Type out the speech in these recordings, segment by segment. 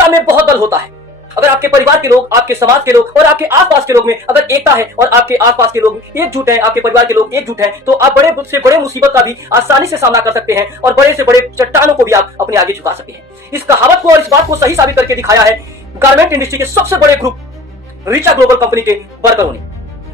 एकता में बहुत बल होता है। अगर आपके परिवार के लोग, आपके समाज के लोग और आपके आसपास के लोग में अगर एकता है और आपके आसपास के लोग एकजुट हैं, आपके परिवार के लोग एकजुट हैं, तो आप बड़े से बड़े मुसीबत का भी आसानी से सामना कर सकते हैं और बड़े से बड़े चट्टानों को भी आप अपने आगे झुका सकते हैं। इस कहावत को और इस बात को सही साबित करके दिखाया है गारमेंट इंडस्ट्री के सबसे बड़े ग्रुप रीचा ग्लोबल कंपनी के वर्करों ने।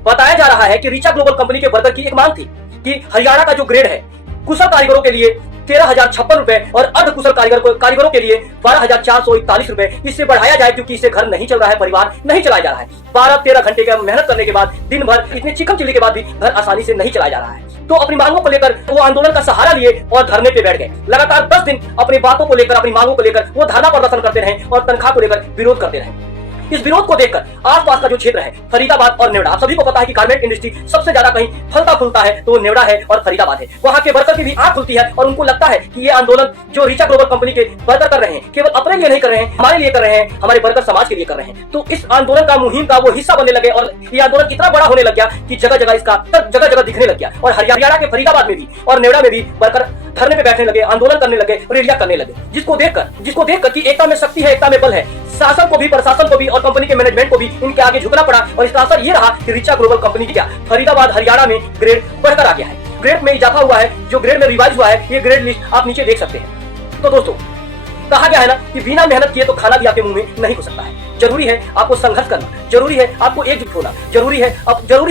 बताया जा रहा है कि रीचा ग्लोबल कंपनी के वर्कर की एक मांग थी कि हरियाणा का जो ग्रेड है कुशल कारीगरों के लिए 13,056 रुपए और अर्ध कुशल कारीगरों के लिए 12,441 रुपए इससे बढ़ाया जाए, क्योंकि इससे घर नहीं चल रहा है, परिवार नहीं चलाया जा रहा है। 12-13 घंटे का मेहनत करने के बाद, दिन भर इतने चिकन चिल्ली के बाद भी घर आसानी से नहीं चलाया जा रहा है। तो अपनी मांगों को लेकर वो आंदोलन का सहारा लिए और धरने पे बैठ गए। लगातार 10 दिन अपनी बातों को लेकर, अपनी मांगों को लेकर वो धरना प्रदर्शन करते रहे और तनख्वाह को लेकर विरोध करते रहे। इस विरोध को देखकर आसपास का जो क्षेत्र है फरीदाबाद और नेवड़ा, आप सभी को पता है कि गारमेंट इंडस्ट्री सबसे ज्यादा कहीं फलता फूलता है तो नेवड़ा है और फरीदाबाद है। वहां के वर्कर की भी आंख खुलती है और उनको लगता है कि ये आंदोलन जो रीचा ग्लोबल कंपनी के वर्कर कर रहे हैं केवल अपने लिए नहीं कर रहे हैं, हमारे लिए कर रहे हैं, हमारे वर्कर समाज के लिए कर रहे हैं। तो इस आंदोलन का, मुहिम का वो हिस्सा बनने लगे और ये आंदोलन इतना बड़ा होने लग गया कि जगह जगह इसका जगह जगह दिखने लग गया। और हरियाणा के फरीदाबाद में भी और नेवड़ा में भी वर्कर धरने पे बैठने लगे, आंदोलन करने लगे, रैलियां करने लगे, जिसको देखकर कि एकता में शक्ति है, एकता में बल है। शासन को भी, प्रशासन को भी और कंपनी के मैनेजमेंट को भी इनके आगे झुकना पड़ा और इसका असर ये रहा कि रीचा ग्लोबल कंपनी क्या फरीदाबाद हरियाणा में ग्रेड बढ़कर आ गया है, ग्रेड में इजाफा हुआ है, जो ग्रेड में रिवाइज हुआ है, ये ग्रेड लिस्ट आप नीचे देख सकते हैं। तो दोस्तों, कहा गया है ना कि बिना मेहनत किए तो खाना भी आपके मुंह में नहीं हो सकता है। जरूरी है आपको संघर्ष करना, जरूरी है आपको एकजुट होना, जरूरी है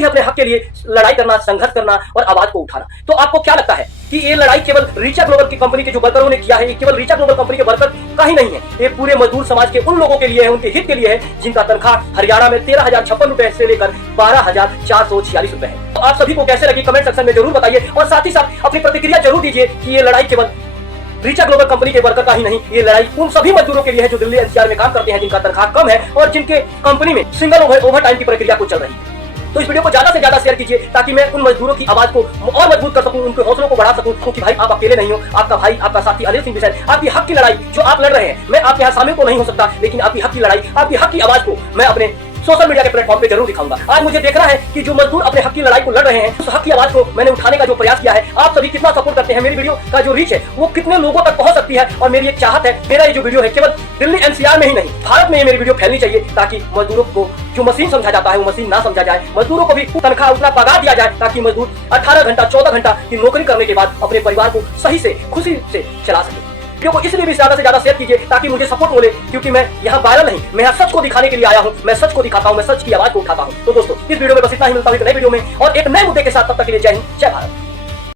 अपने हक के लिए लड़ाई करना, संघर्ष करना और आवाज को उठाना। तो आपको क्या लगता है कि ये लड़ाई केवल रीचा ग्लोबल की कंपनी के जो वर्करों ने किया है, ये केवल रीचा ग्लोबल कंपनी के वर्कर का ही नहीं है, ये पूरे मजदूर समाज के उन लोगों के लिए है, उनके हित के लिए है जिनका तनख्वाह हरियाणा में 13,056 रुपए से लेकर 12,446 रुपए है। तो आप सभी को कैसे लगी कमेंट सेक्शन में जरूर बताइए और साथ ही साथ अपनी प्रतिक्रिया जरूर दीजिए कि ये लड़ाई केवल रीचा ग्लोबल कंपनी के वर्कर का ही नहीं, ये लड़ाई उन सभी मजदूरों के लिए है जो दिल्ली एनसीआर में काम करते हैं, जिनका तनख्वाह कम है और जिनके कंपनी में सिंगल ओवर टाइम की प्रक्रिया को चल रही है। तो इस वीडियो को ज्यादा से ज्यादा शेयर कीजिए ताकि मैं उन मजदूरों की आवाज को और मजबूत कर सकूं, उनके हौसलों को बढ़ा सकूं, क्योंकि भाई आप अकेले नहीं हो, आपका भाई, आपका साथी अनिल सिंह बिसेन, आपकी हक की लड़ाई जो आप लड़ रहे हैं, मैं आपके यहाँ शामिल तो नहीं हो सकता, लेकिन आपकी हक की लड़ाई, आपकी हक की आवाज को मैं अपने सोशल मीडिया के प्लेटफॉर्म पे जरूर दिखाऊंगा। आज मुझे देखना है कि जो मजदूर अपने हक की लड़ाई को लड़ रहे हैं, उस हक की आवाज को मैंने उठाने का जो प्रयास किया है, आप सभी कितना सपोर्ट करते हैं, मेरी वीडियो का जो रीच है वो कितने लोगों तक पहुंच सकती है। और मेरी एक चाहत है, मेरा ये जो वीडियो है केवल दिल्ली एनसीआर में ही नहीं, भारत में ये मेरी वीडियो फैलनी चाहिए, ताकि मजदूरों को जो मशीन समझा जाता है वो मशीन ना समझा जाए, मजदूरों को भी तनख्वाह उतना पगार दिया जाए ताकि मजदूर 18 घंटा 14 घंटा की नौकरी करने के बाद अपने परिवार को सही से खुशी से चला सके। वीडियो को इसलिए भी ज्यादा से ज्यादा शेयर कीजिए ताकि मुझे सपोर्ट मिले, क्योंकि मैं यहाँ वायरल नहीं, मैं यहाँ सच को दिखाने के लिए आया हूँ, मैं सच को दिखाता हूँ, मैं सच की आवाज को उठाता हूँ। तो दोस्तों, इस वीडियो में बस इतना ही, मिलता हूँ एक नए वीडियो में और एक नए मुद्दे के साथ। तब तक के लिए जय हिंद, जय भारत।